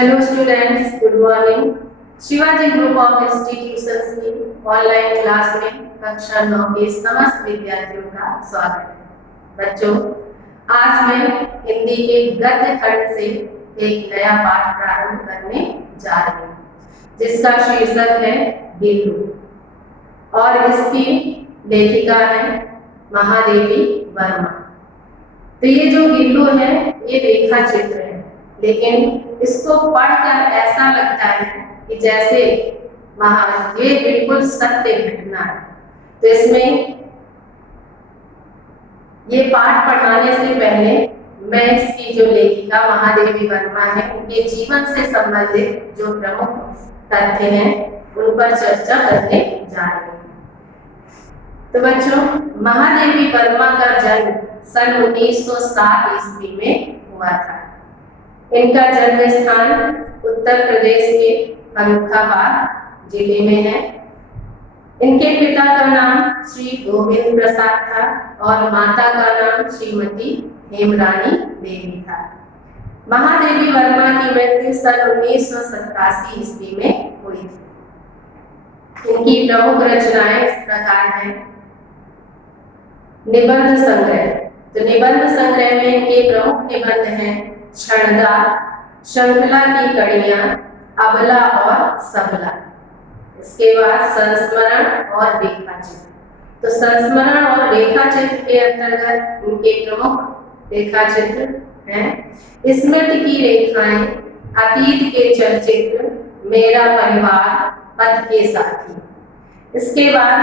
Hello students, good morning. Shivaji group of institutions की online class में कक्षा 9 के समस्त विद्यार्थियों का स्वागत है। बच्चों, आज मैं हिंदी के गद्य खंड से एक नया पाठ प्रारंभ करने जा रही हूँ, जिसका शीर्षक है गिल्लू और इसकी लेखिका है महादेवी वर्मा। तो ये जो गिल्लू है ये रेखा चित्र है, लेकिन इसको पढ़कर ऐसा लगता है कि जैसे ये बिल्कुल सत्य घटना है। तो इसमें ये पाठ पढ़ाने से पहले मैं इसकी जो लेखिका महादेवी वर्मा है उनके जीवन से संबंधित जो प्रमुख तथ्य हैं उन पर चर्चा करने जा रही हूँ। तो बच्चों, महादेवी वर्मा का जन्म सन 1907 ईस्वी में हुआ था। इनका जन्म स्थान उत्तर प्रदेश के फर्रुखाबाद जिले में है। इनके पिता का नाम श्री गोविंद प्रसाद था और माता का नाम श्रीमती हेमरानी देवी था। महादेवी वर्मा की मृत्यु सन 1987 ईस्वी में हुई थी। इनकी प्रमुख रचनाएं इस प्रकार हैं। निबंध संग्रह, तो निबंध संग्रह में इनके प्रमुख निबंध हैं क्षणदा, श्रृंखला की कड़ियां, अबला और सबला। इसके बाद संस्मरण और रेखाचित्र। तो संस्मरण और रेखाचित्र के अंतर्गत उनके प्रमुख रेखाचित्र हैं स्मृति की रेखाएं, अतीत के चलचित्र, मेरा परिवार, पथ के साथी। इसके बाद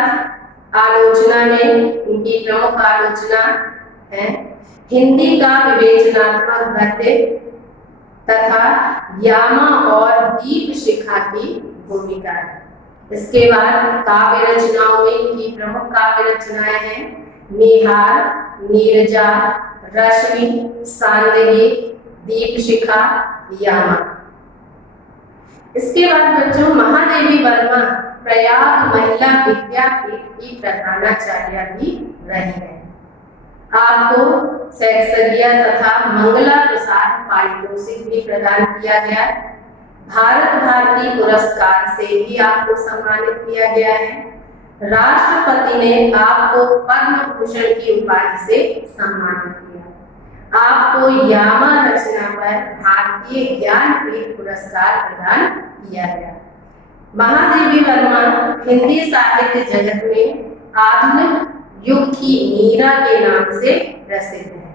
आलोचना में उनकी प्रमुख आलोचना है हिंदी का विवेचनात्मक गद्य तथा यामा और दीप शिखा की भूमिका है। इसके बाद काव्य रचनाओं में इनकी प्रमुख काव्य रचनाएं हैं निहार, नीरजा, रश्मि, सांदगी, दीप शिखा, यामा। इसके बाद बच्चों, महादेवी वर्मा प्रयाग महिला विद्यापीठ की प्रधानाचार्य भी रही है। आपको सैक्सलिया तथा मंगला प्रसाद पारितोषिक भी प्रदान किया गया। भारत भारती पुरस्कार से भी आपको सम्मानित किया गया है। राष्ट्रपति ने आपको पद्म भूषण की उपाधि से सम्मानित किया। आपको यामा रचना पर भारतीय ज्ञानपीठ पुरस्कार प्रदान किया गया। महादेवी वर्मा हिंदी साहित्य जगत में आधुनिक युग की मीरा के नाम से प्रसिद्ध है।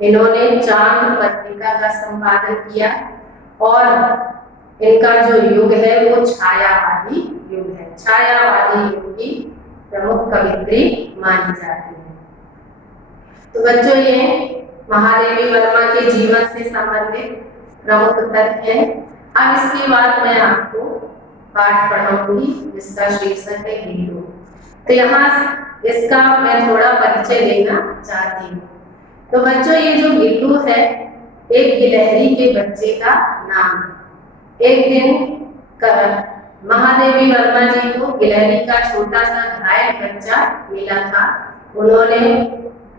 इन्होंने चांद पत्रिका का संपादन किया और इनका जो युग है वो छायावादी युग है। छायावादी युग की प्रमुख कवित्री मानी जाती है। तो बच्चों, ये महादेवी वर्मा के जीवन से संबंधित प्रमुख तथ्य हैं। अब इसके बाद मैं आपको पाठ पढ़ाऊंगी जिसका शीर्षक है गिल्लू। तो यहाँ इसका मैं थोड़ा परिचय देना चाहती हूँ। तो बच्चों, ये जो गिल्लू है एक गिलहरी के बच्चे का नाम है। एक दिन महादेवी वर्मा जी को गिलहरी का छोटा सा घायल बच्चा मिला था। उन्होंने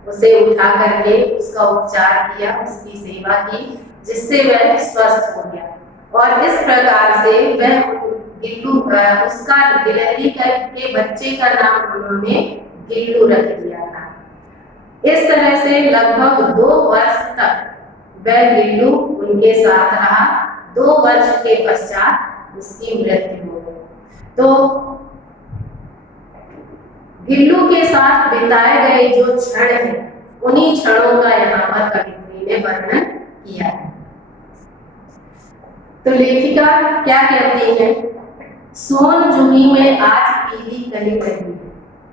उसे उठा करके उसका उपचार किया, उसकी सेवा की, जिससे वह स्वस्थ हो गया और इस प्रकार से वह गिल्लू उसका गिलहरी के बच्चे का नाम उन्होंने गिल्लू रख दिया था। इस तरह से लगभग 2 वर्ष तक वह गिल्लू उनके साथ रहा। 2 वर्ष के पश्चात उसकी मृत्यु हो गई। तो गिल्लू के साथ बिताए गए जो क्षण हैं उन्हीं क्षणों का यहाँ पर कवित्री ने वर्णन किया है। तो लेखिका क्या कहती है? सोन जूही में आज पीली कली लगी है।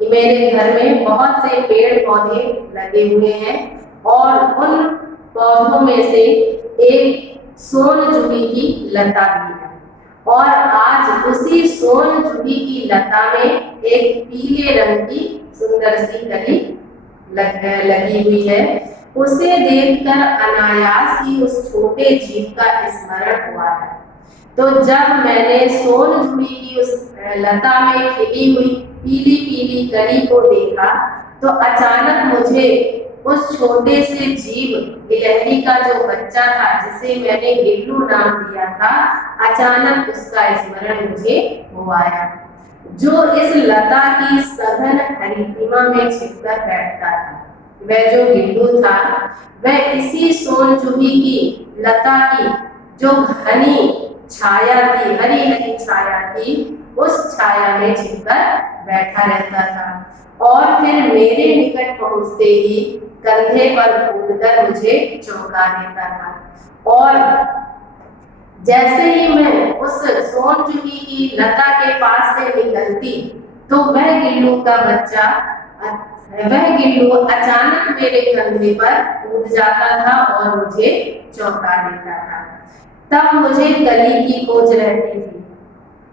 मेरे घर में बहुत से पेड़ पौधे लगे हुए हैं और उन पौधों में से एक सोन जूही की लता भी है और आज उसी सोन जूही की लता में एक पीले रंग की सुंदर सी कली लगी हुई है। उसे देखकर अनायास ही उस छोटे जीव का स्मरण हुआ है। तो जब मैंने सोन जूही की उस लता में खिली हुई पीली पीली कली को देखा तो अचानक मुझे उस छोटे से जीव गिलहरी का जो बच्चा था, जिसे मैंने गिल्लू नाम दिया था, अचानक उसका स्मरण मुझे हो आया, जो इस लता की सघन हरितिमा में छिपकर बैठता था। वह जो गिल्लू था, वह इसी सोन जूही की लता की जो घनी छाया थी, हरी हरी छाया थी, उस छाया में छिपकर बैठा रहता था और फिर मेरे निकट पहुंचते ही कंधे पर कूदकर मुझे चौंका देता था। और जैसे ही मैं उस सोन जूही की लता के पास से निकलती, तो वह गिल्लू अचानक मेरे कंधे पर कूद जाता था और मुझे चौंका देता था। तब मुझे कली की खोज रहती थी।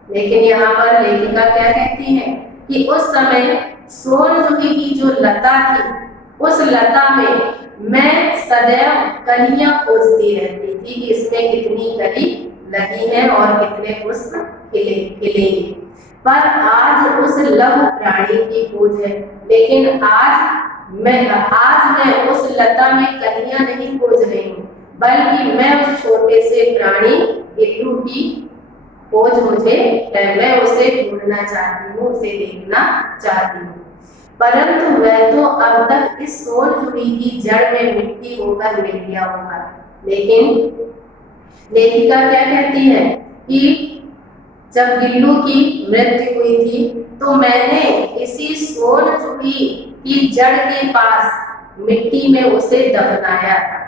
लेकिन यहाँ पर लेखिका क्या कहती है कि उस समय सोन जूही की जो लता थी, उस लता में मैं सदैव कलियां खोजती रहती थी कि इसमें कितनी कली लगी है और कितने पुष्प खिलेंगे। पर आज उस लघु प्राणी की खोज है, लेकिन आज मैं उस लता में कलियां नहीं खोज रही हूँ, बल्कि मैं उस छोटे से प्राणी गिल्लू की खोज मैं उसे ढूंढना चाहती हूँ, उसे देखना चाहती हूँ। परंतु वह तो अब तक इस सोन जूही की जड़ में मिट्टी होकर मिल गया होगा। लेकिन लेखिका क्या कहती है कि जब गिल्लू की मृत्यु हुई थी, तो मैंने इसी सोन जूही की जड़ के पास मिट्टी में उसे दफनाया था।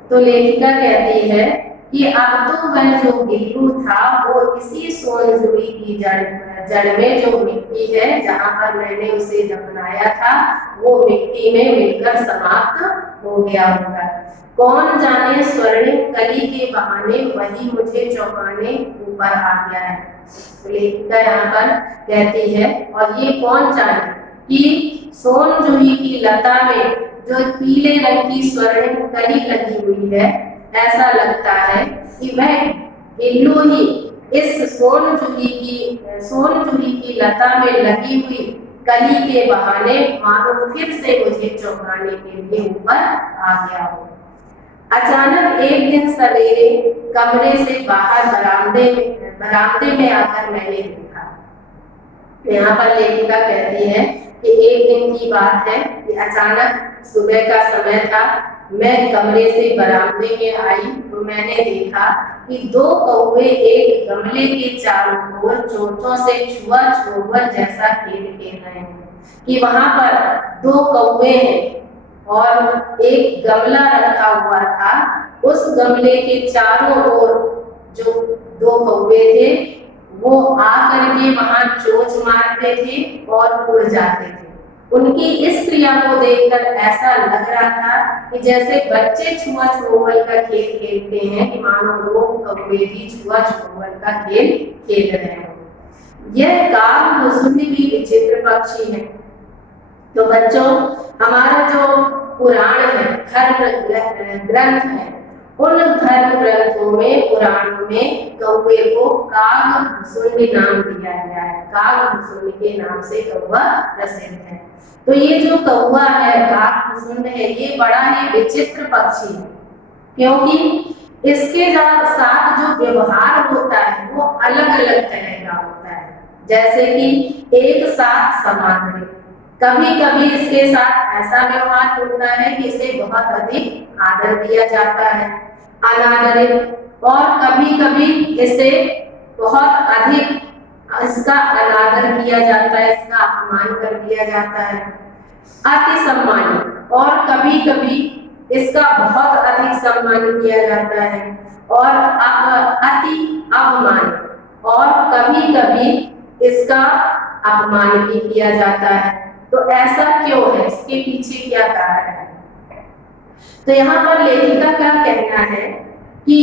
तो लेखिका कहती है कि अब तो वह जो गिल्लू था, वो इसी सोन जूही की जड़ में जो मिट्टी है, जहां पर मैंने उसे दफनाया था, वो मिट्टी में मिलकर समाप्त हो गया होगा। कौन जाने स्वर्णिम कली के बहाने वही मुझे चौंकाने ऊपर आ गया है। तो लेखिका यहाँ पर कहती है, और ये कौन जाने कि सोन जूही की लता में जो पीले रंग की स्वर्णिम कली लगी हुई है, ऐसा लगता है कि वह गिल्लू ही इस सोन जूही की लता में लगी हुई कली के बहाने मानो फिर से मुझे चौंकाने के लिए ऊपर आ गया हो। अचानक एक दिन सवेरे कमरे से बाहर बरामदे में आकर मैंने देखा। यहाँ पर लेखिका कहती है कि एक दिन की बात है कि अचानक सुबह का समय था, मैं कमरे से बरामदे में आई तो मैंने देखा कि दो कौवे एक गमले के चारों ओर चोंचों से छुआ छुआ जैसा खेल खेल रहे हैं, कि वहां पर दो कौवे हैं और एक गमला रखा हुआ था। उस गमले के चारों ओर जो दो कौवे थे, वो आकर के वहां चोंच मारते थे और उड़ जाते थे। उनकी इस क्रिया को देखकर ऐसा लग रहा था कि जैसे बच्चे छुआ छुअल का खेल खेलते हैं, कि मानो वो कौवे भी छुआ छुअल का खेल खेल रहे हैं। यह काग भी विचित्र पक्षी है। तो बच्चों, हमारा जो पुराण है, धर्म ग्रंथ है, उन धर्म ग्रंथों में, पुराणों में कौवे को काग नाम दिया गया है। काग के नाम से कौवा प्रसिद्ध है। तो ये जो कौवा है, काग है, ये बड़ा ही विचित्र पक्षी है, क्योंकि इसके साथ जो व्यवहार होता है वो अलग अलग तरह का होता है। जैसे कि एक साथ समाधि, कभी कभी इसके साथ ऐसा व्यवहार होता है कि इसे बहुत अधिक आदर दिया जाता है, अनादरित, और कभी कभी इसे बहुत अधिक इसका अनादर किया जाता है, इसका अपमान कर दिया जाता है, अति सम्मानित, और कभी कभी इसका बहुत अधिक सम्मान किया जाता है, और अति अपमानित, और कभी कभी इसका अपमान भी किया जाता है। तो ऐसा क्यों है, इसके पीछे क्या कारण है? तो यहाँ पर लेखिका का कहना है कि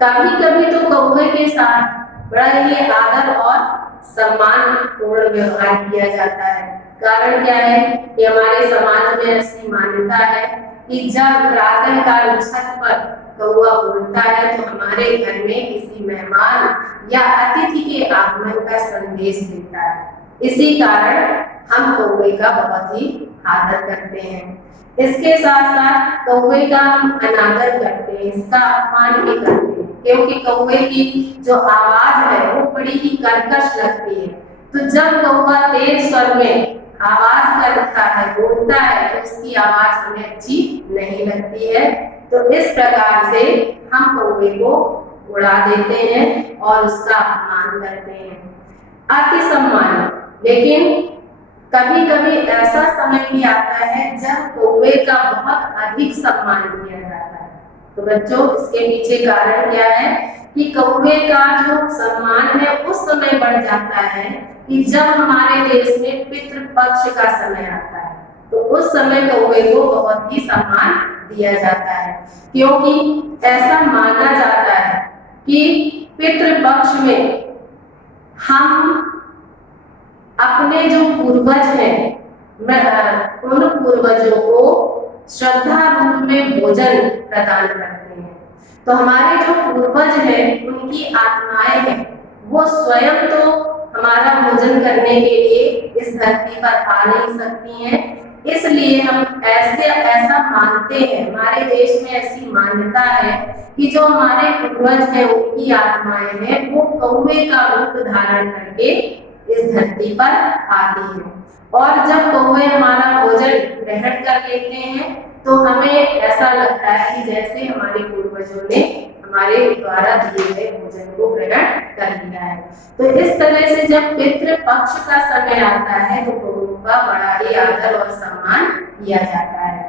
कभी कभी तो कौवे के साथ बड़ा ही आदर और सम्मान पूर्ण व्यवहार किया जाता है। कारण क्या है कि हमारे समाज में ऐसी मान्यता है कि जब प्रातः काल छत पर कौवा बोलता है तो हमारे घर में किसी मेहमान या अतिथि के आगमन का संदेश देता है। इसी कारण हम कौवे का बहुत ही आदर करते हैं। इसके साथ साथ कौवे का हम अनादर करते हैं, इसका अपमान भी करते हैं, क्योंकि कौवे की जो आवाज है वो बड़ी ही कर्कश लगती है। तो जब कौवा तेज स्वर में आवाज करता है, बोलता है, तो उसकी आवाज हमें अच्छी नहीं लगती है। तो इस प्रकार से हम कौवे को उड़ा देते हैं और उसका अपमान करते हैं। अति सम्मान, लेकिन कभी कभी ऐसा समय भी आता है जब कौवे का बहुत अधिक सम्मान किया जाता है। तो बच्चों, इसके पीछे कारण क्या है कि कौवे का जो सम्मान है उस समय बढ़ जाता है कि जब हमारे देश में पितृपक्ष का समय आता है, तो उस समय कौवे को बहुत ही सम्मान दिया जाता है, क्योंकि ऐसा माना जाता है कि पितृपक्ष में हम अपने जो पूर्वज हैं उन पूर्वजों को श्रद्धा रूप में भोजन प्रदान करते हैं। तो हमारे जो पूर्वज हैं उनकी आत्माएं हैं, वो स्वयं तो हमारा भोजन करने के लिए इस धरती पर आ नहीं सकती हैं, इसलिए हम ऐसा मानते हैं, हमारे देश में ऐसी मान्यता है कि जो हमारे पूर्वज हैं उनकी आत्माएं हैं वो कौवे का रूप धारण करके इस धरती पर आती हैं। और जब कौवे हमारा भोजन ग्रहण कर लेते हैं तो हमें ऐसा लगता है कि जैसे हमारे पूर्वजों ने हमारे द्वारा दिए गए भोजन को ग्रहण कर लिया है। तो इस तरह से जब पितृ पक्ष का समय आता है तो कौवों का बड़ा ही आदर और सम्मान किया जाता है।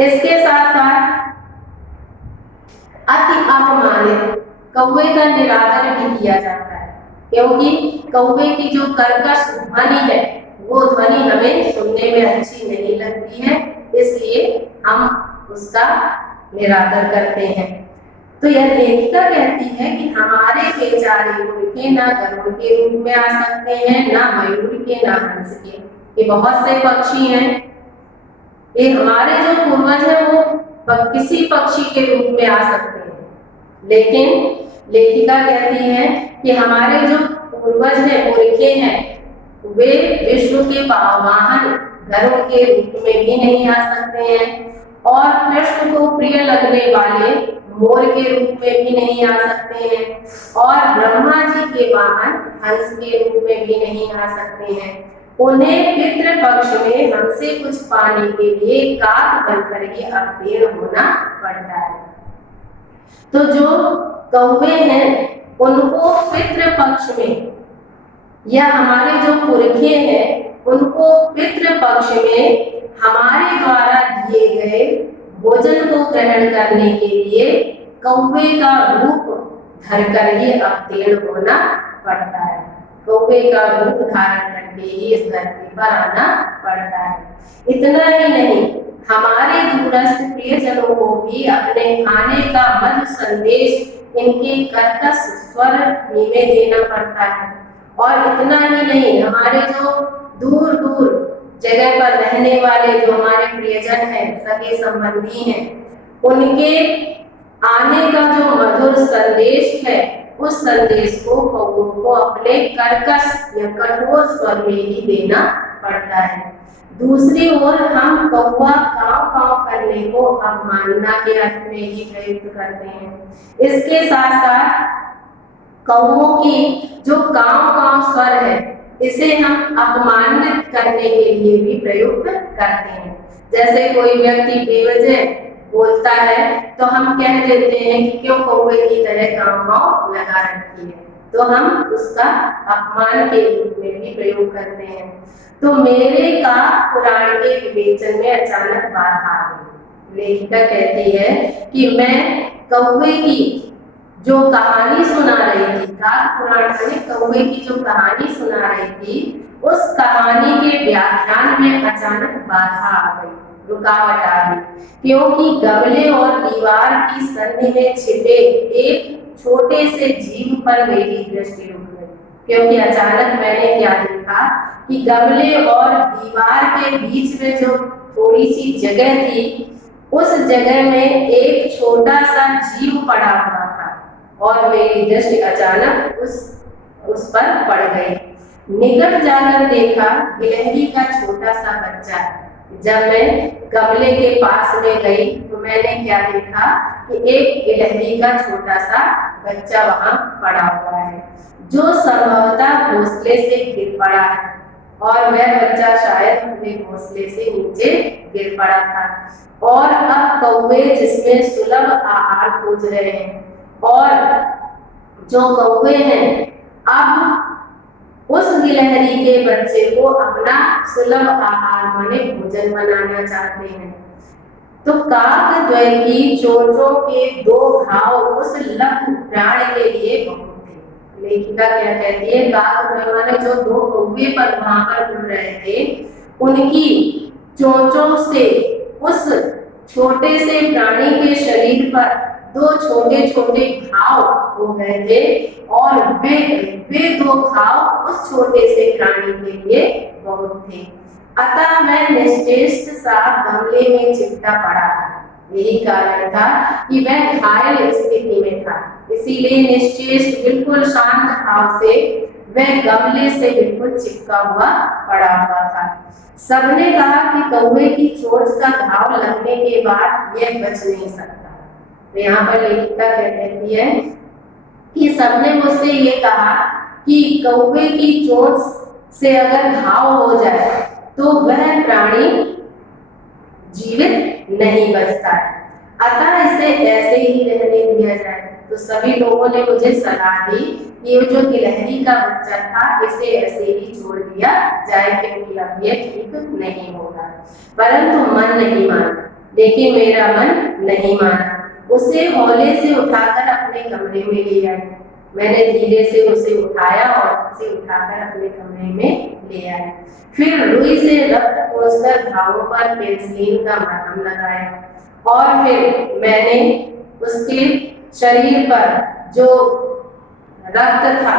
इसके साथ साथ अति अपमानित कौवे का निरादर भी किया जाता है, क्योंकि कौवे की जो कर्कश ध्वनि है वो ध्वनि हमें सुनने में अच्छी नहीं लगती है, इसलिए हम उसका निरादर करते हैं। तो यह लेखिका कहती है कि हमारे बेचारे मुर्गे ना गरुड़ के रूप में आ सकते हैं, ना मयूर के, ना हंस के। ये बहुत से पक्षी हैं, ये हमारे जो पूर्वज हैं वो किसी पक्षी के रूप में आ सकते हैं, लेकिन लेखिका कहती है कि हमारे जो पूर्वज हैं मुर्गे हैं वे विष्णु के वाहन गरुड़ के रूप में भी नहीं आ सकते हैं, और कृष्ण को प्रिय लगने वाले मोर के रूप में भी नहीं आ सकते हैं, और ब्रह्मा जी के वाहन हंस के रूप में भी नहीं आ सकते हैं। उन्हें पितृ पक्ष में हमसे कुछ पाने के लिए काक बनकर के अवतीर्ण होना पड़ता है। तो जो कौवे हैं उनको पितृ पक्ष में या हमारे जो पुरखे हैं उनको पितृ पक्ष में हमारे द्वारा दिए गए भोजन को ग्रहण करने के लिए कौवे का रूप धरकर ही अवतीर्ण होना पड़ता है। कौवे का रूप धारण करके ही इस धरती पर आना पड़ता है। इतना ही नहीं, हमारे दूरस्थ प्रियजनों को भी अपने खाने का मधुर संदेश इनके कर्कश स्वर में देना पड़ता है। और इतना ही नहीं, हमारे जो दूर दूर जगह पर रहने वाले जो हमारे प्रियजन हैं, सगे संबंधी हैं, उनके आने का जो मधुर संदेश है उस संदेश को कौवों को अपने कर्कश या कठोर स्वर में ही देना पड़ता है। दूसरी ओर हम कौवा काव काव करने को अवमानना के अर्थ में ही प्रयुक्त करते हैं। इसके साथ साथ कौवों की जो काव काव स्वर है इसे हम अपमानित करने के लिए भी प्रयुक्त करते हैं। जैसे कोई व्यक्ति बेवजह बोलता है तो हम कह देते हैं कि क्यों कौवे की तरह काव काव लगा रखी है, तो हम उसका अपमान के रूप में भी प्रयोग करते हैं। तो मेरे का पुराण के विवेचन में अचानक बाधा आ गई। लेखिका कहती है कि मैं कौवे की जो कहानी सुना रही थी, काक पुराण में कौवे की जो कहानी सुना रही थी, उस कहानी के व्याख्यान में अचानक बाधा आ गई, रुकावट आ गई, क्योंकि गमले और दीवार की संधि में छिपे एक छोटे से जीव पर मेरी दृष्टि रुक गई। क्योंकि अचानक मैंने क्या देखा कि गमले और दीवार के बीच में जो थोड़ी सी जगह थी, उस जगह में एक छोटा सा जीव पड़ा हुआ था और मेरी दृष्टि अचानक उस पर पड़ गई। निकट जाकर देखा गिलहरी का छोटा सा बच्चा है। जब मैं गमले के पास में गई तो मैंने क्या देखा कि एक गिलहरी का छोटा सा बच्चा वहां पड़ा हुआ है, जो संभवतः घोंसले से गिर पड़ा है और वह बच्चा शायद अपने घोंसले से नीचे गिर पड़ा था। और अब कौवे जिसमें सुलभ आहार खोज रहे हैं, और जो कौवे हैं अब उस गिलहरी के बच्चे को अपना सुलभ आहार माने भोजन बनाना चाहते हैं। तो काक द्वय की चोंचों के दो घाव उस लघु प्राण के लिए बहुत थे। लेखिका क्या कहती है, काक द्वय माने जो दो कौवे पर वहां पर उड़ रहे थे, उनकी चोंचों से उस छोटे से प्राणी के शरीर पर दो छोटे छोटे घाव हो गए थे, और वे दो घाव उस छोटे से प्राणी के लिए बहुत थे। अतः मैं निश्चेष्ट सा गमले में चिपटा पड़ा था। यही कारण था कि वह घायल स्थिति में था, इसीलिए निश्चेष्ट बिल्कुल शांत भाव से वह गमले से बिल्कुल चिपका हुआ पड़ा हुआ था। सबने कहा कि कौवे की चोंच का घाव लगने के बाद यह बच नहीं सकता। तो यहाँ पर लेखिका क्या कहती है कि सबने मुझसे ये कहा कि कौवे की चोंच से अगर घाव हो जाए तो वह प्राणी जीवित नहीं बचता है, अतः इसे ऐसे ही रहने दिया जाए। तो सभी लोगों ने मुझे सलाह दी कि ये जो गिलहरी का बच्चा था इसे ऐसे ही छोड़ दिया जाए, क्योंकि अब ये ठीक नहीं होगा। परंतु मन नहीं माना, लेकिन मेरा मन नहीं माना। उसे हौले से उठाकर अपने कमरे में ले आई। मैंने धीरे से उसे उठाया और उसे उठाकर अपने कमरे में ले आई। फिर रुई से रक्त पोंछकर घावों पर पेनिसिलिन का मरहम लगाया, और फिर मैंने उसके शरीर पर जो रक्त था,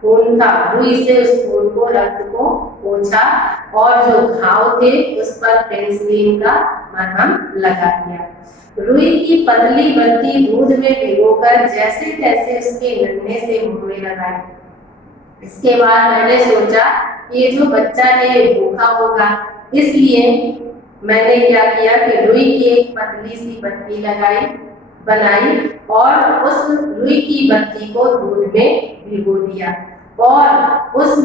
खून था, रुई से उस खून को, रक्त को पोंछा, और जो घाव थे उस पर पेनिसिलिन का मरहम लगा दिया। रुई की पतली बत्ती दूध में भिगोकर जैसे तैसे उसके नन्हे से मुंह में लगाई। इसके बाद मैंने सोचा कि ये जो बच्चा है ये भूखा होगा, इसलिए मैंने क्या किया कि रुई की एक पतली सी बत्ती बनाई और उस रुई की बत्ती को दूध में भिगो दिया, और उस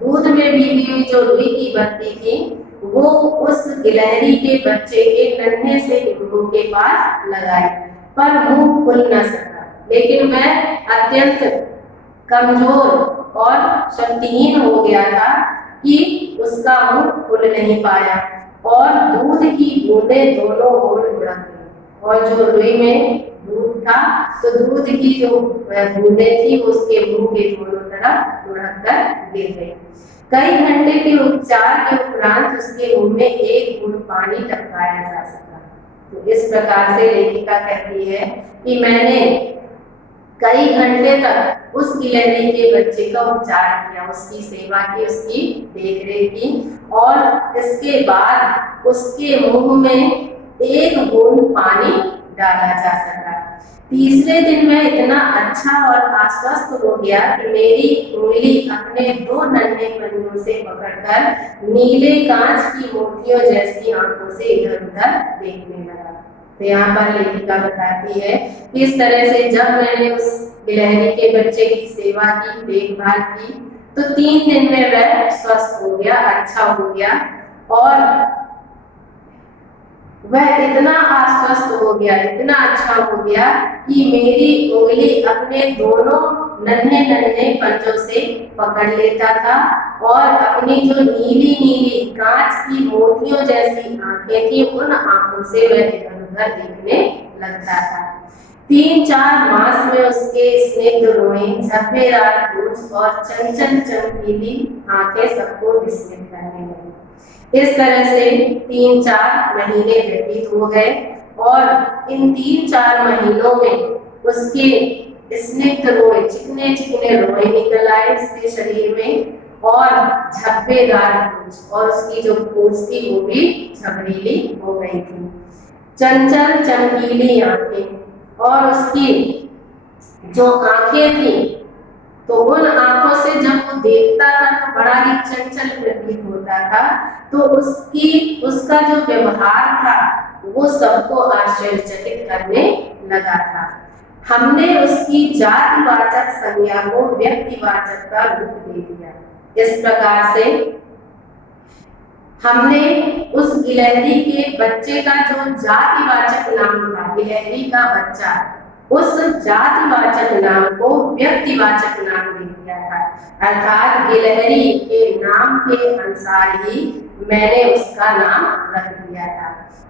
दूध में भीगी हुई जो रुई की बत्ती थी वो उस गिलहरी के बच्चे के नन्हे से मुंह के पास लगाई, पर मुंह खुल न सका। लेकिन मैं अत्यंत कमजोर और शक्तिहीन हो गया था कि उसका मुंह खुल नहीं पाया, और दूध की बूंदें दोनों ओर लुढ़क गई, और जो रुई में दूध था तो दूध की जो बूंदें थी उसके मुंह के दोनों तरफ लुढ़क कर गिर गई। कई घंटे के उपचार के उपरांत उसके मुंह में एक बूंद पानी टपकाया जा सका। तो इस प्रकार से लेखिका कहती है कि मैंने कई घंटे तक उस गिलहरी के बच्चे का उपचार किया, उसकी सेवा की, उसकी देखरेख की, और इसके बाद उसके मुंह में एक बूंद पानी डाला जा सका। तीसरे दिन मैं इतना अच्छा और आश्वस्त हो गया कि मेरी उंगली अपने दो नन्हे पंजों से पकड़कर नीले कांच की मोतियों जैसी आंखों से इधर उधर देखने लगा। तो यहाँ पर लेखिका बताती है कि इस तरह से जब मैंने उस गिलहरी के बच्चे की सेवा की, देखभाल की, तो 3 दिन में वह स्वस्थ हो गया, अच्छा हो गया, और वह इतना आश्वस्त हो गया, इतना अच्छा हो गया कि मेरी उंगली अपने दोनों नन्हे नन्हे पंजों से पकड़ लेता था, और अपनी जो नीली नीली कांच की मोतियों जैसी आंखें थी उन आंखों से वह इधर उधर देखने लगता था। 3-4 मास में उसके स्निग्ध रोएं, झब्बेदार पूंछ और चंचल चमकीली आंखें सबको विस्मित करने लगी। इस तरह से 3-4 महीने व्यतीत हो गए, और इन 3-4 महीनों में उसके स्निग्ध रोए, चिकने चिकने रोए निकल आए उसके शरीर में, और झब्बेदार पूंछ, और उसकी जो पूंछ थी वो भी झबरीली हो गई थी। चंचल चमकीली आंखें, और उसकी जो आंखें थी तो उन आंखों से जब वो देखता था तो बड़ा ही चंचल प्रतीत होता था। तो उसका जो व्यवहार था वो सबको आश्चर्यचकित करने लगा था। हमने उसकी जातिवाचक संज्ञा को व्यक्तिवाचक का रूप दे दिया। इस प्रकार से हमने उस गिलहरी के बच्चे का जो जातिवाचक नाम था, गिलहरी का बच्चा, उस जातिवाचक नाम को व्यक्तिवाचक नाम दे दिया था। अर्थात गिलहरी के नाम के अनुसार ही मैंने उसका नाम रख दिया था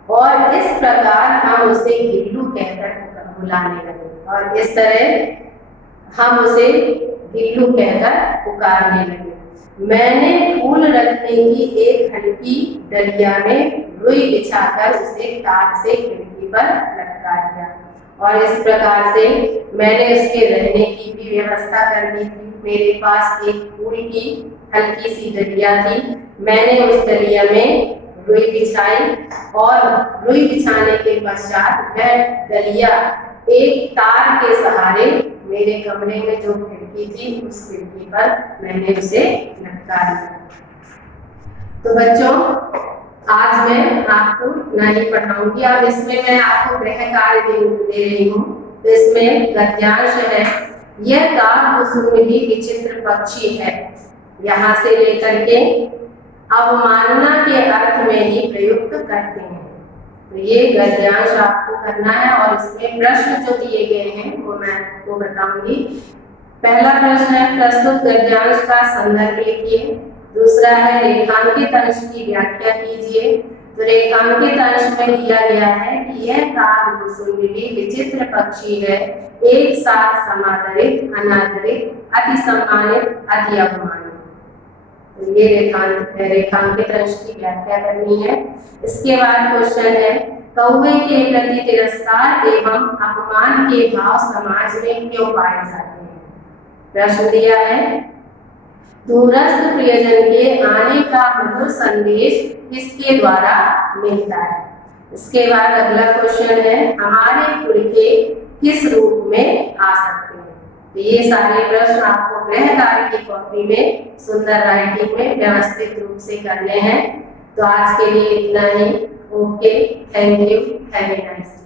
और इस प्रकार हम उसे गिल्लू कहकर बुलाने लगे और इस तरह हम उसे गिल्लू कहकर पुकारने लगे। मैंने फूल रखने की एक हल्की डलिया में रुई बिछाकर उसे तार से खिड़की पर लटका दिया और इस प्रकार से मैंने उसके रहने की भी व्यवस्था कर दी थी। मेरे पास एक फूल की हल्की सी डलिया थी, मैंने उस डलिया में रुई बिछाई और रुई बिछाने के पश्चात मैं डलिया एक तार के सहारे मेरे कमरे में जो खिड़की थी उस खिड़की पर मैंने उसे लटका दिया। तो बच्चों, आज मैं आपको इतना ही पढ़ाऊंगी। अब इसमें मैं आपको गृह कार्य दे रही हूँ। तो इसमें गद्यांश है, यह काककुसुम्भी विचित्र पक्षी है, यहाँ से लेकर के अवमानना के अर्थ में ही प्रयुक्त करते हैं। तो ये गद्यांश आपको करना है और इसमें प्रश्न जो दिए गए हैं वो मैं आपको बताऊंगी। पहला प्रश्न है, प्रस्तुत गद्यांश का संदर्भ लिखिए। दूसरा है, रेखांकित अंश की व्याख्या कीजिए। तो रेखांकित अंश में दिया गया है कि यह काककुसुम्भी विचित्र पक्षी है, एक साथ समादरित, अनादरित, अति सम्मानित, अति अपमानित। तो ये रेखांकित अंश की व्याख्या करनी है। इसके बाद क्वेश्चन है, कौवे के प्रति तिरस्कार एवं अपमान के भाव समाज में क्यों पाए जाते हैं? प्रश्न दिया है, दूरस्थ प्रियजन के आने का मधुर संदेश किसके द्वारा मिलता है? इसके बाद अगला क्वेश्चन है, हमारे पुरखे किस रूप में आ सकते हैं? तो ये सारे प्रश्न आपको गृह कार्य की कॉपी में सुंदर राइटिंग में व्यवस्थित रूप से करने हैं। तो आज के लिए इतना ही। Okay, thank you, have a nice day.